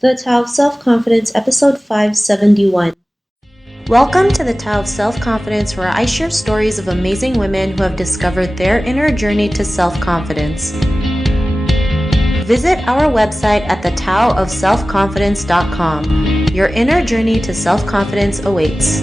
The Tao of Self-Confidence, Episode 571. Welcome to the Tao of Self-Confidence, where I share stories of amazing women who have discovered their inner journey to self-confidence. Visit our website at thetaoofselfconfidence.com. Your inner journey to self-confidence awaits.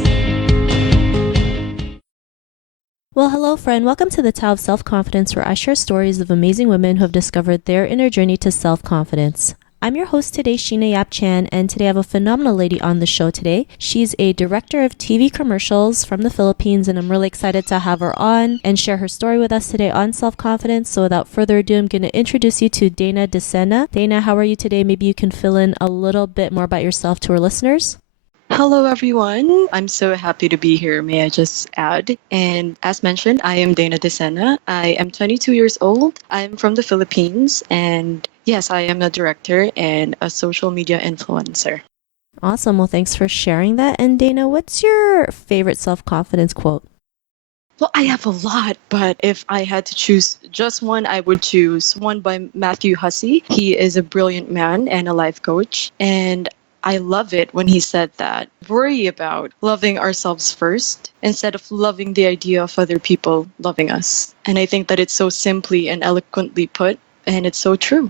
Well, hello, friend. Welcome to the Tao of Self-Confidence, where I share stories of amazing women who have discovered their inner journey to self-confidence. I'm your host today, Sheena Yap Chan, and today I have a phenomenal lady on the show today. She's a director of TV commercials from the Philippines, and I'm really excited to have her on and share her story with us today on self-confidence. So without further ado, I'm going to introduce you to Decena. Dana, how are you today? Maybe you can fill in a little bit more about yourself to our listeners. Hello, everyone. I'm so happy to be here, may I just add. And as mentioned, I am Decena. I am 22 years old. I'm from the Philippines. And yes, I am a director and a social media influencer. Awesome. Well, thanks for sharing that. And Dana, what's your favorite self-confidence quote? Well, I have a lot, but if I had to choose just one, I would choose one by Matthew Hussey. He is a brilliant man and a life coach. And I love it when he said that. Worry about loving ourselves first instead of loving the idea of other people loving us. And I think that it's so simply and eloquently put, and it's so true.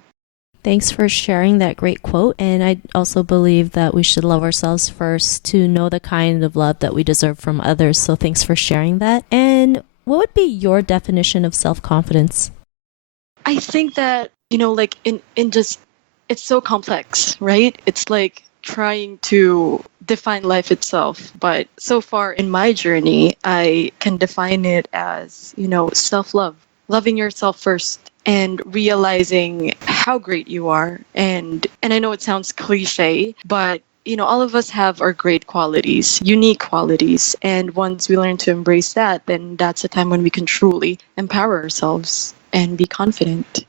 Thanks for sharing that great quote. And I also believe that we should love ourselves first to know the kind of love that we deserve from others. So thanks for sharing that. And what would be your definition of self-confidence? I think that, like in just, it's so complex, right? It's like trying to define life itself. But so far in my journey, I can define it as, self-love, loving yourself first and realizing how great you are. And I know it sounds cliche, but all of us have our great qualities, unique qualities. And once we learn to embrace that, then that's a time when we can truly empower ourselves and be confident.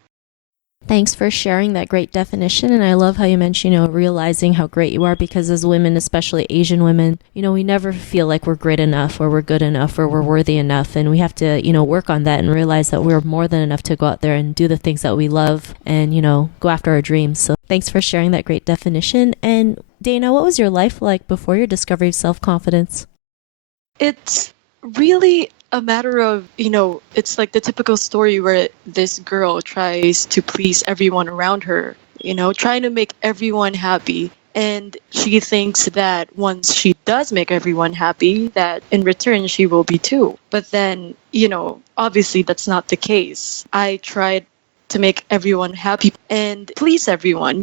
Thanks for sharing that great definition. And I love how you mentioned, realizing how great you are, because as women, especially Asian women, we never feel like we're great enough or we're good enough or we're worthy enough. And we have to, work on that and realize that we're more than enough to go out there and do the things that we love and, go after our dreams. So thanks for sharing that great definition. And Dana, what was your life like before your discovery of self-confidence? It's really a matter of, it's like the typical story where this girl tries to please everyone around her, trying to make everyone happy. And she thinks that once she does make everyone happy, that in return she will be too. But then, obviously that's not the case. I tried to make everyone happy and please everyone,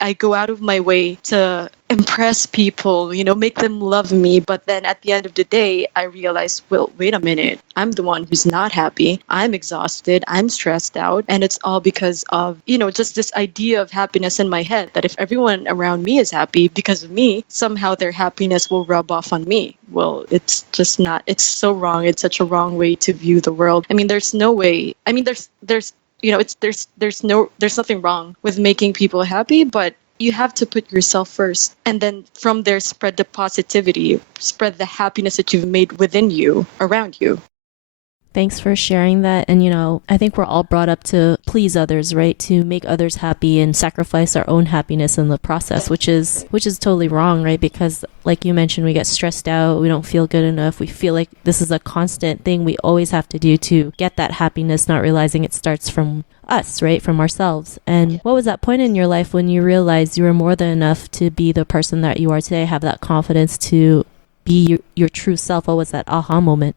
I go out of my way to impress people, make them love me. But then at the end of the day, I realized, well, wait a minute. I'm the one who's not happy. I'm exhausted. I'm stressed out. And it's all because of, just this idea of happiness in my head that if everyone around me is happy because of me, somehow their happiness will rub off on me. Well, it's just not, it's so wrong. It's such a wrong way to view the world. I mean, there's no way. I mean, there's there's nothing wrong with making people happy, but you have to put yourself first, and then from there spread the positivity, spread the happiness that you've made within you around you. Thanks for sharing that. And, I think we're all brought up to please others, right? To make others happy and sacrifice our own happiness in the process, which is totally wrong, right? Because like you mentioned, we get stressed out. We don't feel good enough. We feel like this is a constant thing we always have to do to get that happiness, not realizing it starts from us, right? From ourselves. And what was that point in your life when you realized you were more than enough to be the person that you are today, have that confidence to be your true self? What was that aha moment?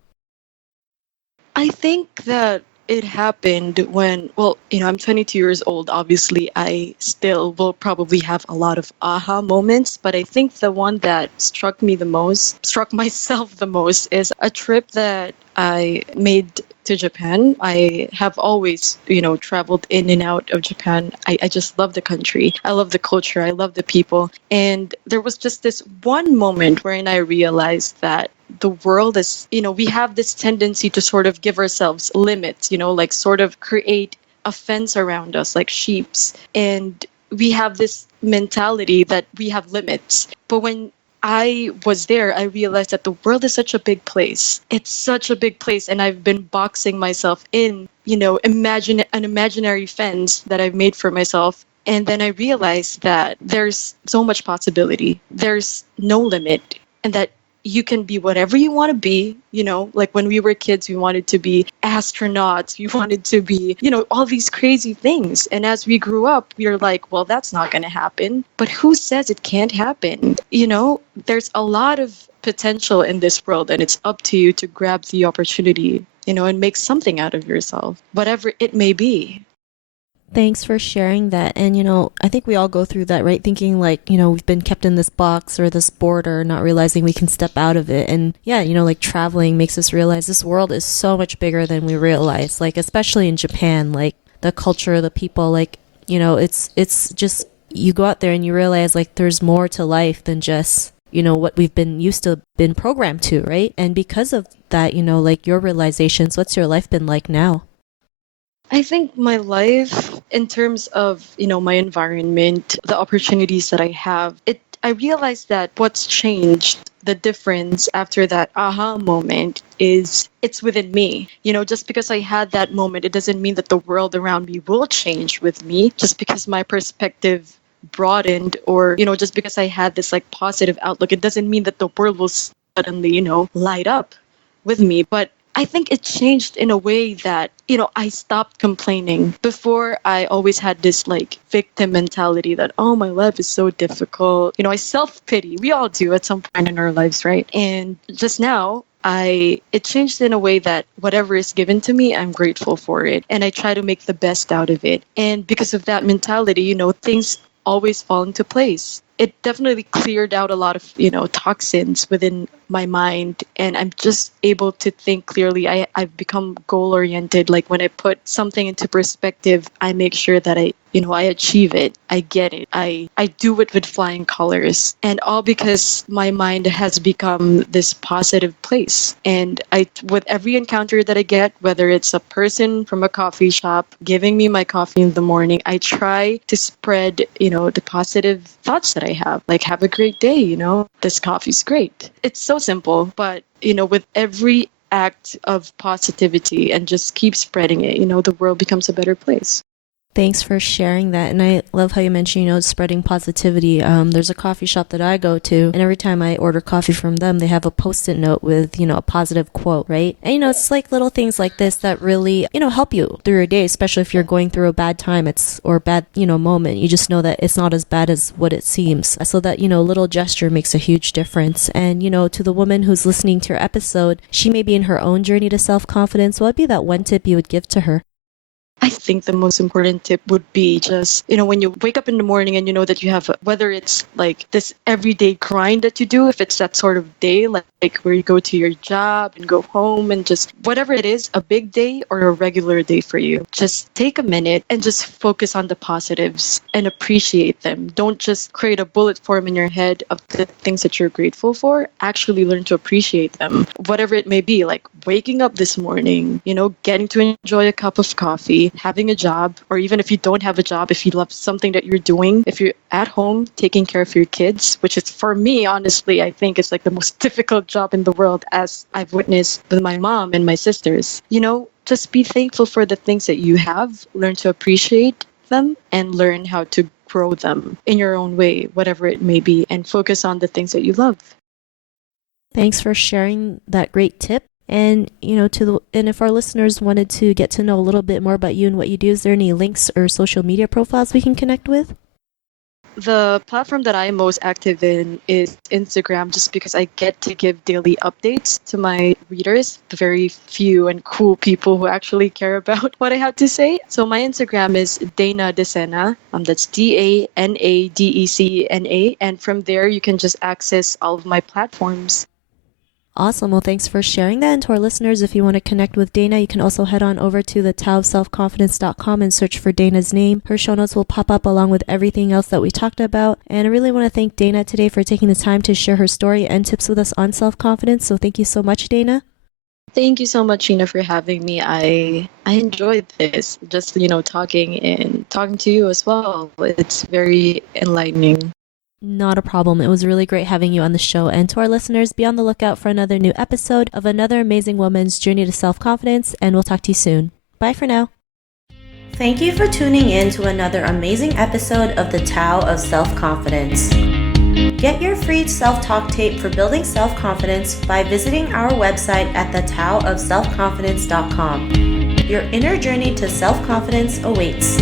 I think that it happened when, I'm 22 years old. Obviously, I still will probably have a lot of aha moments, but I think the one that struck myself the most, is a trip that I made to Japan. I have always, traveled in and out of Japan. I just love the country. I love the culture. I love the people. And there was just this one moment wherein I realized that the world is, we have this tendency to sort of give ourselves limits, like sort of create a fence around us like sheeps. And we have this mentality that we have limits. But when I was there, I realized that the world is such a big place. It's such a big place. And I've been boxing myself in, imagine an imaginary fence that I've made for myself And then I realized that there's so much possibility. There's no limit, and that you can be whatever you want to be. Like when we were kids, we wanted to be astronauts. We wanted to be, all these crazy things. And as we grew up, we were like, well, that's not going to happen. But who says it can't happen? There's a lot of potential in this world, and it's up to you to grab the opportunity, and make something out of yourself, whatever it may be. Thanks for sharing that. And, I think we all go through that, right? Thinking like, we've been kept in this box or this border, not realizing we can step out of it. And yeah, like traveling makes us realize this world is so much bigger than we realize. Like, especially in Japan, like the culture, the people, like, it's just, you go out there and you realize like there's more to life than just, what we've been used to, been programmed to, right? And because of that, like your realizations, what's your life been like now? I think my life, in terms of, my environment, the opportunities that I have, I realized that what's changed, the difference after that aha moment is it's within me. Just because I had that moment, it doesn't mean that the world around me will change with me. Just because my perspective broadened, or, just because I had this like positive outlook, it doesn't mean that the world will suddenly, light up with me. But I think it changed in a way that, I stopped complaining. Before, I always had this like victim mentality that, oh, my life is so difficult. I self-pity. We all do at some point in our lives, right? And just now, it changed in a way that whatever is given to me, I'm grateful for it. And I try to make the best out of it. And because of that mentality, things always fall into place. It definitely cleared out a lot of, toxins within my mind, and I'm just able to think clearly. I've become goal oriented. Like when I put something into perspective, I make sure that I achieve it. I get it. I do it with flying colors, and all because my mind has become this positive place. And with every encounter that I get, whether it's a person from a coffee shop giving me my coffee in the morning, I try to spread, the positive thoughts that I have. Like, have a great day, this coffee's great. It's so simple, but, with every act of positivity and just keep spreading it, the world becomes a better place. Thanks for sharing that. And I love how you mentioned, spreading positivity. There's a coffee shop that I go to, and every time I order coffee from them, they have a Post-it note with, a positive quote, right? And, it's like little things like this that really, help you through your day, especially if you're going through a bad time, or bad, moment. You just know that it's not as bad as what it seems. So that, little gesture makes a huge difference. And, to the woman who's listening to your episode, she may be in her own journey to self-confidence. What would be that one tip you would give to her? I think the most important tip would be just, when you wake up in the morning and you know that you have, whether it's like this everyday grind that you do, if it's that sort of day, like where you go to your job and go home and just whatever it is, a big day or a regular day for you, just take a minute and just focus on the positives and appreciate them. Don't just create a bullet form in your head of the things that you're grateful for. Actually learn to appreciate them, whatever it may be, like waking up this morning, getting to enjoy a cup of coffee, having a job, or even if you don't have a job, if you love something that you're doing, if you're at home taking care of your kids, which is, for me, honestly, I think it's like the most difficult job in the world, as I've witnessed with my mom and my sisters. Just be thankful for the things that you have, learn to appreciate them, and learn how to grow them in your own way, whatever it may be, and focus on the things that you love. Thanks for sharing that great tip. And, and if our listeners wanted to get to know a little bit more about you and what you do, is there any links or social media profiles we can connect with? The platform that I'm most active in is Instagram, just because I get to give daily updates to my readers, the very few and cool people who actually care about what I have to say. So my Instagram is Decena. That's DANADECNA. And from there, you can just access all of my platforms. Awesome. Well, thanks for sharing that. And to our listeners, if you want to connect with Dana, you can also head on over to the taoofselfconfidence.com and search for Dana's name. Her show notes will pop up along with everything else that we talked about. And I really want to thank Dana today for taking the time to share her story and tips with us on self-confidence. So thank you so much, Dana. Thank you so much, Sheena, for having me. I enjoyed this, just, talking to you as well. It's very enlightening. Not a problem. It was really great having you on the show. And to our listeners, be on the lookout for another new episode of another amazing woman's journey to self-confidence, and we'll talk to you soon. Bye for now. Thank you for tuning in to another amazing episode of the Tao of Self-Confidence. Get your free self-talk tape for building self-confidence by visiting our website at thetaoofselfconfidence.com. Your inner journey to self-confidence awaits.